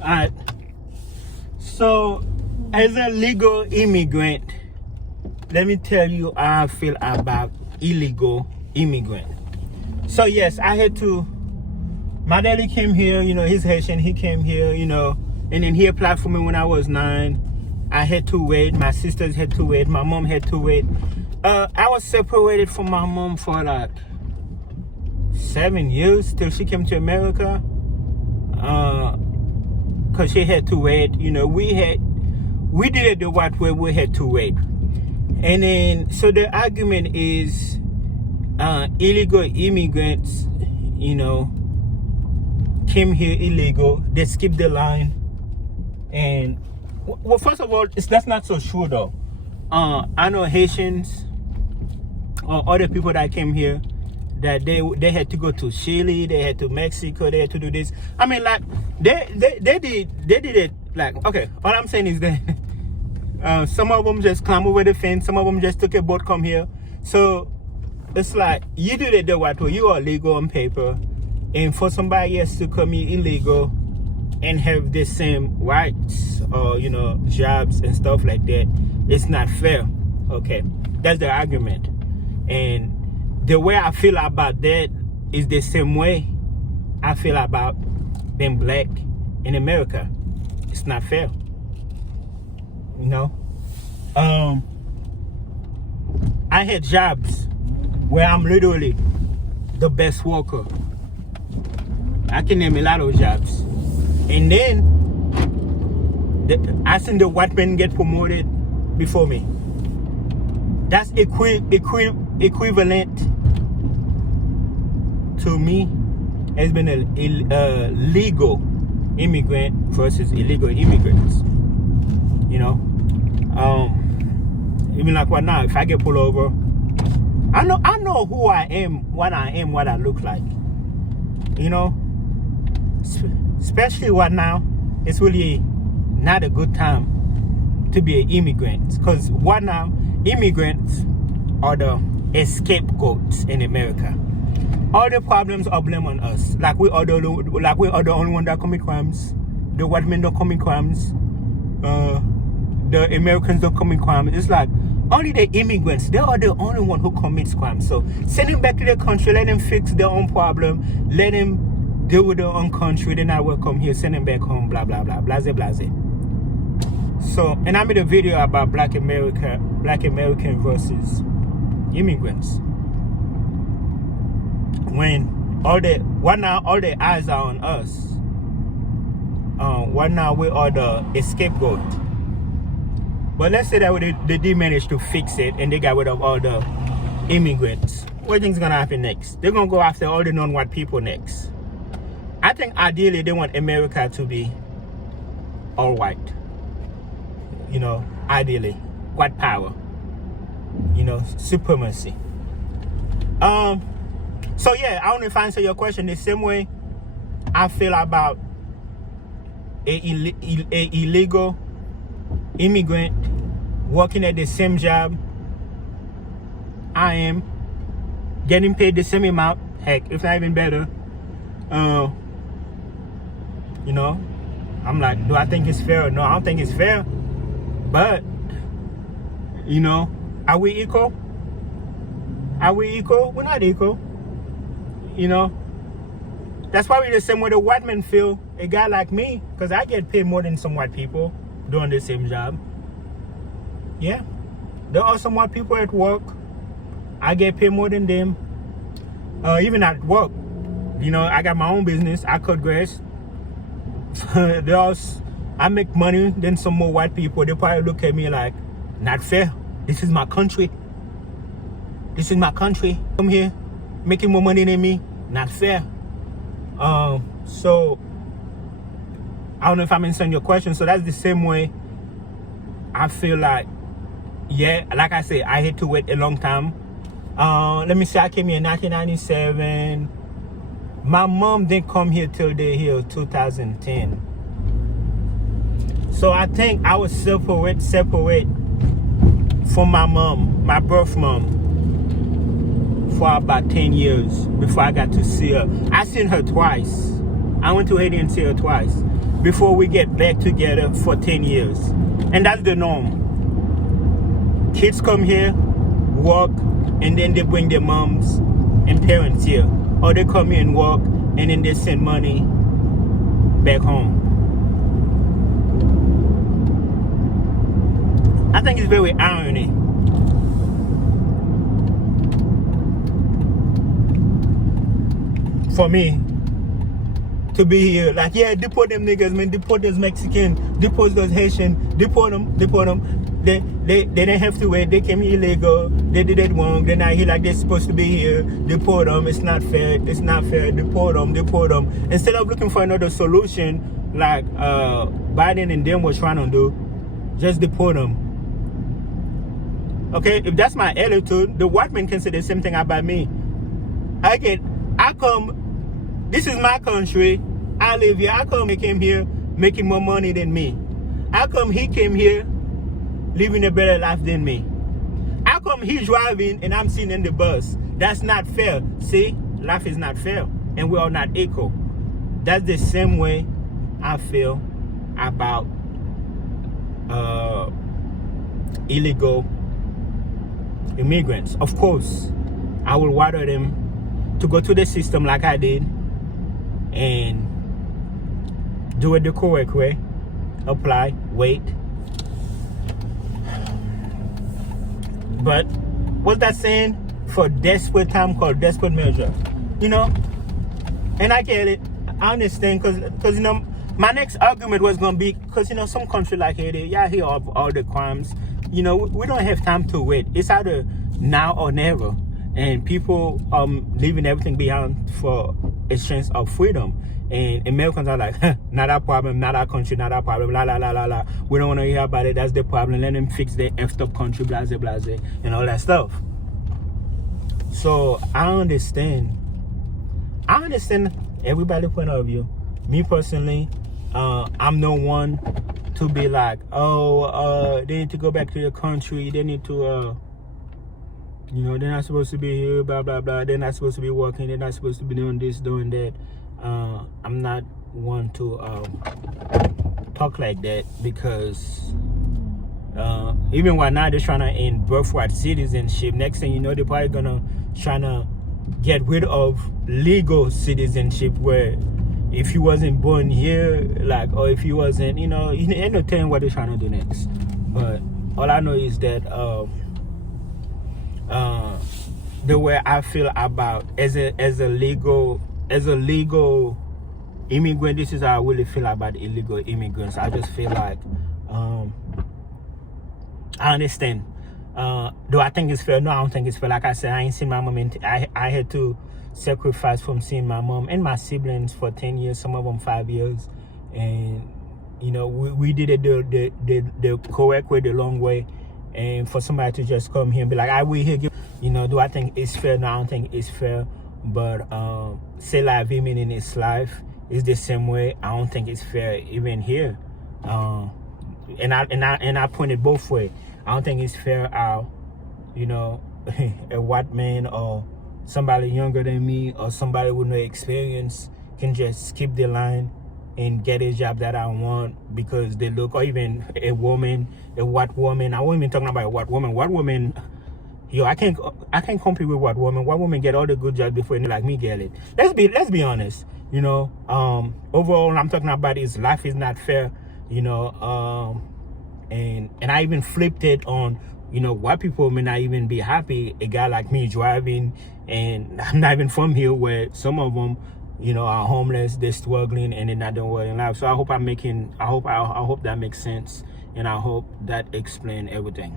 Alright. So, as a legal immigrant, let me tell you how I feel about illegal immigrant. So yes, I had to. My daddy came here. He's Haitian. He came here. And then he applied for me when I was 9. I had to wait. My sisters had to wait. My mom had to wait. I was separated from my mom for like 7 years till she came to America. Cause she had to wait. We did it the right way. We had to wait. And then, so the argument is, illegal immigrants, came here illegal. They skipped the line. And, well, first of all, that's not so true though. I know Haitians or other people that came here that they had to go to Chile, they had to Mexico, they had to do this. I mean, like, they did it, like, okay, all I'm saying is that some of them just climb over the fence, some of them just took a boat, come here. So it's like, you did it the right way, you are legal on paper, and for somebody else to come here illegal and have the same rights or, jobs and stuff like that, it's not fair. Okay, that's the argument. And the way I feel about that is the same way I feel about being black in America. It's not fair. I had jobs where I'm literally the best worker. I can name a lot of jobs. And then I seen the white man get promoted before me. That's equivalent to me as being a legal immigrant versus illegal immigrants. Even like what now, if I get pulled over, I know who I am, what I look like. Especially right now, it's really not a good time to be an immigrant, because right now immigrants are the scapegoats in America. All the problems are blamed on us. Like we are the only one that commit crimes. The white men don't commit crimes. The Americans don't commit crimes. It's like only the immigrants, they are the only one who commits crimes. So send them back to their country, let them fix their own problem, let them deal with their own country, then I will come here, send them back home, blah blah blah, blase blase. So, and I made a video about black American versus immigrants. When all the eyes are on us. Right now we are the scapegoat. But let's say that they did manage to fix it and they got rid of all the immigrants. What do you think is gonna happen next? They're gonna go after all the non-white people next. I think ideally they want America to be all white. Ideally, white power. Supremacy. So yeah, I don't know if I answer your question the same way I feel about a illegal immigrant working at the same job I am, getting paid the same amount, heck, if not even better. I'm like, do I think it's fair? No, I don't think it's fair. But, are we equal? Are we equal? We're not equal. That's probably the same way the white men feel, a guy like me, because I get paid more than some white people doing the same job. Yeah, there are some white people at work, I get paid more than them. Even at work, I got my own business, I cut grass. I make money than some more white people. They probably look at me like, not fair. This is my country. This is my country. I'm here making more money than me. Not fair. So I don't know if I'm answering your question. So that's the same way I feel like, yeah, like I said, I had to wait a long time. Let me see, I came here in 1997. My mom didn't come here till they here 2010. So I think I was separate from my mom, my birth mom, for about 10 years before I got to see her. I seen her twice. I went to Haiti and see her twice. before we get back together for 10 years. And that's the norm. Kids come here, work, and then they bring their moms and parents here. Or they come here and work, and then they send money back home. I think it's very irony. For me to be here, like, yeah, deport them niggas, man, deport those Mexican, deport those Haitian, deport them. They didn't have to wait. They came illegal. They did it wrong. They're not here like they're supposed to be here. Deport them. It's not fair. Deport them. Instead of looking for another solution, like Biden and them was trying to do, just deport them. Okay, if that's my attitude, the white man can say the same thing about me. This is my country. I live here. How come he came here making more money than me? How come he came here living a better life than me? How come he's driving and I'm sitting in the bus? That's not fair. See, life is not fair, and we are not equal. That's the same way I feel about illegal immigrants. Of course, I will order them to go to the system like I did and do it the correct way. Apply, wait. But what's that saying? For desperate time called desperate measure. You know? And I get it. I understand, because you know, my next argument was going to be, because, you know, some country like Haiti, y'all hear all the crimes. You know, we don't have time to wait. It's either now or never. And people leaving everything behind for a chance of freedom. And Americans are like, not our problem, not our country, not our problem, la la la la la. We don't want to hear about it. That's the problem. Let them fix their effed up country, blase blase, and all that stuff. So I understand everybody's point of view. Me personally, I'm no one to be like, they need to go back to their country. They need to, you know, they're not supposed to be here, blah, blah, blah. They're not supposed to be working. They're not supposed to be doing this, doing that. I'm not one to talk like that, because even right now they're trying to end birthright citizenship. Next thing you know, they're probably gonna trying to get rid of legal citizenship, where if you wasn't born here, like, or if you wasn't, you know, you ain't no telling what they're trying to do next. But all I know is that the way I feel about as a legal immigrant, this is how I really feel about illegal immigrants. I just feel like I understand. Do I think it's fair? No, I don't think it's fair. Like I said, I ain't seen my mom. I had to sacrifice from seeing my mom and my siblings for 10 years, some of them 5 years. And, you know, we did it the correct way, the long way. And for somebody to just come here and be like, I will here, you know, do I think it's fair? No, I don't think it's fair. But c'est la vie, meaning it's life, is the same way. I don't think it's fair even here. And I pointed both ways. I don't think it's fair how, you know, a white man or somebody younger than me or somebody with no experience can just skip the line and get a job that I want because they look, or even a woman, a white woman. I wasn't even talking about a white woman. White woman, yo, I can't compete with white women. White women get all the good jobs before they like me get it. Let's be honest. You know, overall, I'm talking about is life is not fair. You know, and I even flipped it on, you know, white people may not even be happy. A guy like me driving, and I'm not even from here, where some of them, you know, are homeless, they're struggling, and they're not doing well in life. So I hope that makes sense, and I hope that explains everything.